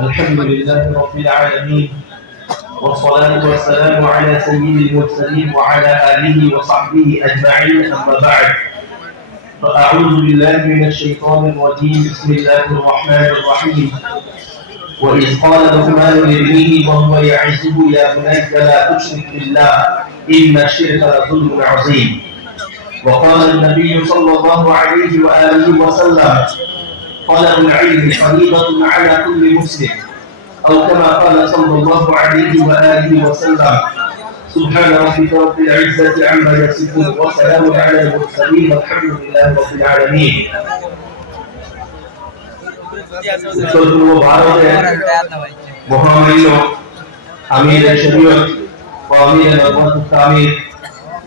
الحمد لله رب العالمين والصلاة والسلام على سيد المرسلين وعلى آله وصحبه أجمعين أما بعد. فأعوذ بالله من الشيطان الرجيم بسم الله الرحمن الرحيم. وإذ قال لقمان لابنه وهو يعزه يا بني لا تشرك بالله إن الشرك لظلم عظيم. وقال النبي صلى الله عليه وآله وسلم طلب العلم فريضة على كل مسلم أو كما قال صلى الله عليه وآله وسلم سبحان ربك رب العزة عما يصفون وسلام على المرسلين والحمد لله رب العالمين উত্তর পূর্ব ভারতের মহামান্য আমির শরীয়ত ও আমির নবত আমির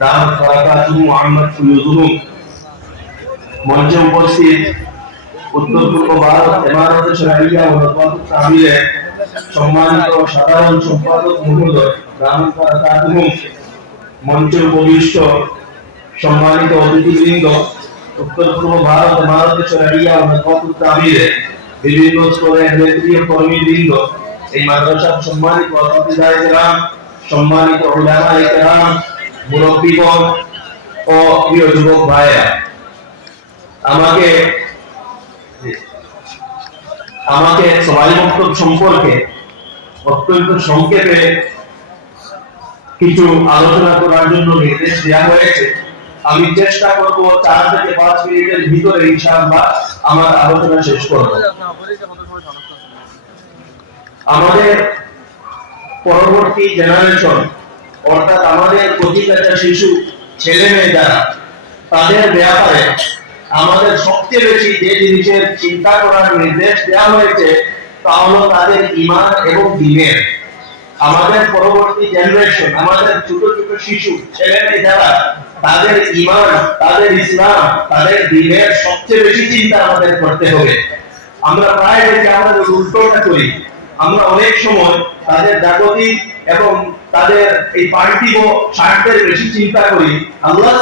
দাম ফারাকাতু মুহাম্মদ ফুয়ুদুহু মঞ্চে উপস্থিত উত্তর পূর্ব ভারত ইমারত শরিয়া ও নবত আমিরের সম্মানিত সাধারণ সম্পাদক মহোদয় দাম ফারাকাতু মঞ্চে উপবিষ্ট সম্মানিত অতিথিবৃন্দ উত্তর পূর্ব ভারত ইমারত শরিয়া ও নবত আমিরের বিভিন্ন স্তরের নেত্রীয় কর্মীবৃন্দ, এই মাদ্রাসার সম্মানিত অতিথিদায় সম্মানিত উলামায়ে কেরাম মুরব্বীগণ ও প্রিয় যুবক ভাইরা আমাকে আমাকে সবাই বক্তব্য সম্পর্কে অত্যন্ত সংক্ষেপে কিছু আলোচনা করার জন্য নির্দেশ দেওয়া হয়েছে। আমি চেষ্টা করব চার থেকে পাঁচ মিনিটের ভিতরে ইনশাআল্লাহ আমার আলোচনা শেষ করব। আমাদের পরবর্তী জেনারেশন অর্থাৎ আমাদের প্রতিটা শিশু ছেলে মেয়ে যারা, তাদের ব্যাপারে আমাদের সবচেয়ে বেশি যে জিনিসের চিন্তা করার নির্দেশ দেওয়া হয়েছে, তা হলো তাদের ইমান এবং দিনের আমাদের পরবর্তী জেনারেশন আমাদের ছোট ছোট শিশু, ছেলে যারা, তাদের ইমান তাদের ইসলাম, তাদের দিনের সবচেয়ে বেশি চিন্তা আমাদের করতে হবে। আমরা প্রায় দেখি আমাদের উল্টোটা করি। আমরা অনেক সময় তাদের জাগতিক এবং তাদের এই পার্থিব স্বার্থের বেশি চিন্তা করি। আল্লাহ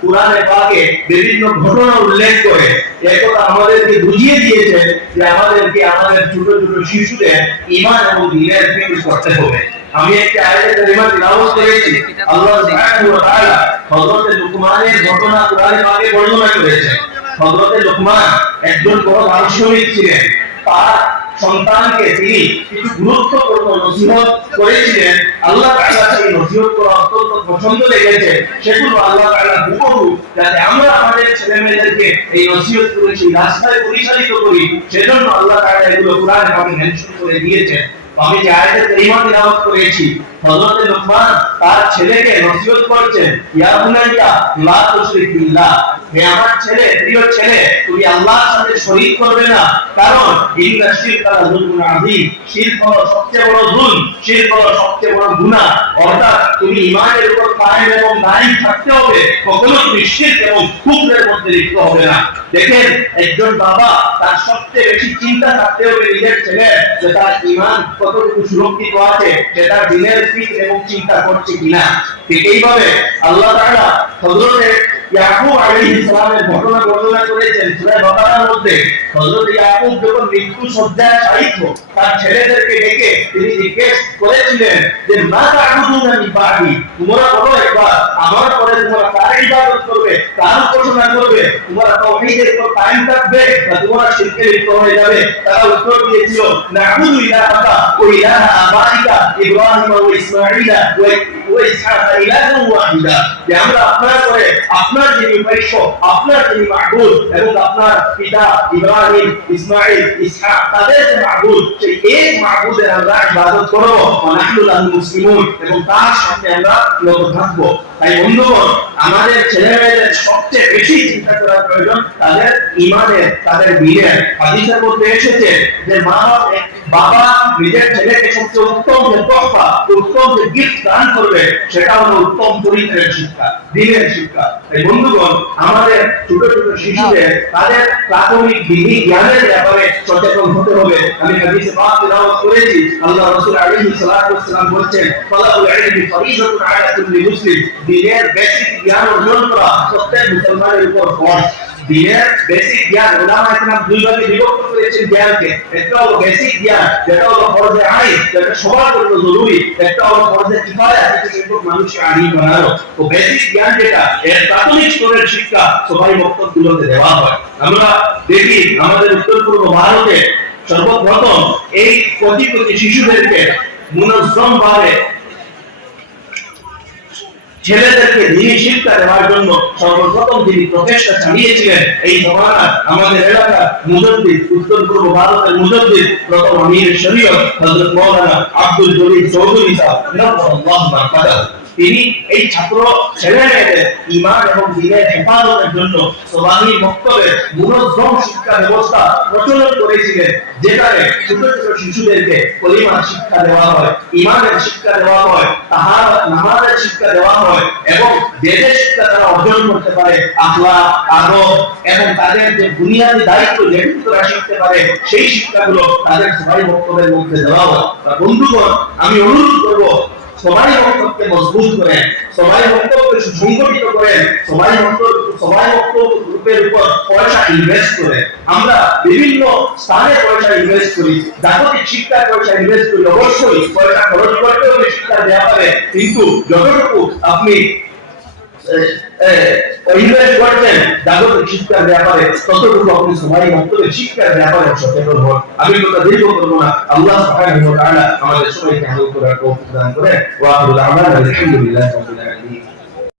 কোরআনে পাকে বিভিন্ন ঘটনা উল্লেখ করে একথা আমাদেরকে বুঝিয়ে দিয়েছে যে আমাদেরকে আমাদের ছোট ছোট শিশুদের ঈমান এবং দ্বীনের ফিকির করতে হবে। আমি একটি আয়াতে কারিমা তিলাওয়াত করেছি। আল্লাহ সুবহানাহু ওয়া তাআলা হযরত লুকমানের ঘটনা কোরআনে পাকে বর্ণনা করেছেন। হযরত লুকমান একজন বড় দার্শনিক ছিলেন। তার সন্তানকে তিনি কিছু গুরুত্বপূর্ণ নসিহত করেছিলেন। আল্লাহ তাআলা সেই নসিহত করা অত্যন্ত পছন্দ লেগেছে, সেগুলো আল্লাহ তাআলা হুকুম যাতে আমরা আমাদের ছেলে মেয়েদেরকে এই নসিহত করে সেই রাস্তায় পরিচালিত করি, সেজন্য আল্লাহ তাআলা এগুলো কোরআনে পাকে মেনশন করে দিয়েছেন। আমি যে আয়াতের তিলাওয়াত করেছি হযরত লুকমান তার ছেলেকে নসিহত করছেন, ইয়া বুনাইয়া, লা তুশরিক বিল্লাহ, হে আমার ছেলে, প্রিয় ছেলে, তুমি আল্লাহর সাথে শরীক করবে না, কারণ ইন্না শিরকা যুলমুন আযীম, শিরক হলো সবচেয়ে বড় জুলম, শিরক হলো সবচেয়ে বড় গুনাহ, অর্থাৎ তুমি ঈমানের উপর কায়েম এবং দায়ী থাকতে হবে কখনো তুমি শিরক এবং কুফরের মধ্যে লিপ্ত হবে না। দেখেন, একজন বাবা তার সবচেয়ে বেশি চিন্তা থাকতে হবে নিজের ছেলে, যে তার ঈমান কতটুকু সুরক্ষিত আছে সে তার দিনের ফিক্র চিন্তা করছে কিনা? ঠিক এইভাবে আল্লাহ তাআলা হযরতে ইয়াকুব আলাইহিস সালামের ঘটনা বর্ণনা করেছেন। সূরা বাকারার মধ্যে হযরত ইয়াকুব যখন মৃত্যু শায়িত তার ছেলেদেরকে ডেকে তিনি জিজ্ঞেস করেছিলেন যে, মা তা'বুদুনা মিন বাদি? তোমরা বলো একবার, আমার পরে তোমরা কার ইবাদত করবে, কার উপাসনা করবে? তোমরা তাওহীদের উপর কায়েম থাকবে না তোমরা শিরকে লিপ্ত হয়ে যাবে? তারা উত্তর দিয়েছিল না'বুদু ইলাহাকা ইলাহা আবাইকা ইব্রাহিম ইসহাক ওয়াহিদা। যে, আমরা আপনার পরে, আপনার যিনি উপাস্য আপনার যিনি মাহবুব এবং আপনার পিতা ইব্রাহিম ইসমাইল ইসহাক, তাদের যে মাহবুব সেই এক মাহবুবের আমরা ইবাদত করব। মুসলিমুন এবং তার আমরা নত তাই বন্ধুগণ, আমাদের সবচেয়ে বেশি চিন্তা করার প্রয়োজন তাদের ইমানের, তাদের দিনের। হাদিসের মধ্যে এসেছে যে মা বাবা নিজের ছেলেকে সবচেয়ে উত্তম যে উত্তম যে গিফট দান করবে, সেটা হলো উত্তম চরিত্রের শিক্ষা, দিনের শিক্ষা। তাই বন্ধুগণ, আমাদের ছোট ছোট শিশুদের, তাদের প্রাথমিক বিধি জ্ঞানের ব্যাপারে সচেতন হতে হবে। আমি হাদিসে পাক তেলাওয়াত করেছি, আল্লাহ রাসূল আলাইহিস সালাতু ওয়াসসালাম বলেছেন তালাবুল ইলমি ফরিজাতুন আলা মুসলিম। দিনের বেসিক জ্ঞান অর্জন করা প্রত্যেক মুসলমানের উপর ফরজ। দিনের বেসিক জ্ঞান, ওলামা ইসলাম দুই ভাগে বিভক্ত করেছেন জ্ঞানকে একটা হলো বেসিক জ্ঞান যেটা হলো ফরজে আইন যেটা সবার জন্য জরুরি একটা হলো ফরজে কিফায়া যেটা কিন্তু মানুষকে আইন বানানো। তো বেসিক জ্ঞান যেটা, এর প্রাথমিক স্তরের শিক্ষা সবাই বক্তব্যগুলোতে দেওয়া হয়। আমরা দেখি আমাদের উত্তর পূর্ব ভারতে সর্বপ্রথম এই কোটি কোটি শিশুদেরকে মুনজ্জম ভাবে ছেলেদেরকে দিনী শিক্ষা দেওয়ার জন্য সর্বপ্রথম তিনি প্রচেষ্টা চালিয়েছিলেন, এই জমানা আমাদের এলাকা মুজদ্দিদ, উত্তর পূর্ব ভারতের মুজদ্দিদ, প্রথম আমির শরীয়ত, হযরত মাওলানা আব্দুল জলিল চৌধুরী সাহেব তিনি এই ছাত্র ছেলে মেয়েদের ইমান এবং দিনের হেফাজতের জন্য সোবানি মক্তবের মুনজ্জম শিক্ষা ব্যবস্থা প্রচলন করেছিলেন, যেখানে ছোট ছোট শিশুদেরকে কলিমার শিক্ষা দেওয়া হয়, ইমানের শিক্ষা দেওয়া হয়, তাহার নামাজের শিক্ষা দেওয়া হয় এবং যে শিক্ষা তারা অর্জন করতে পারে আখলা আদব এবং তাদের যে বুনিয়াদী দায়িত্ব যেটুকু তারা শিখতে পারে, সেই শিক্ষাগুলো তাদের সবাই বক্তব্যের মধ্যে দেওয়া হয়। বন্ধুগণ, আমি অনুরোধ করব সবাই বক্তব্যকে মজবুত করেন, সবাই বক্তব্যকে সুসংগঠিত করেন, সবাই বক্তব্য সবাই বক্তব্য গ্রুপের উপর পয়সা ইনভেস্ট করে আমরা বিভিন্ন স্থানে পয়সা ইনভেস্ট করি, জাগতিক শিক্ষা পয়সা ইনভেস্ট করি, অবশ্যই পয়সা খরচ করতে হবে দেওয়া পারে, কিন্তু যতটুকু আপনি ইনভেস্ট করছেন জাগতিক শিক্ষার ব্যাপারে ততটুকু আপনি সবাই বক্তব্যের শিক্ষার ব্যাপারে সচেতন হন আমি কথা দীর্ঘ করব না, আল্লাহ সুবহানাহু ওয়া আমাদের সবাইকে আলো করার তৌফিক দান করেন ওয়া আলহামদুলিল্লাহ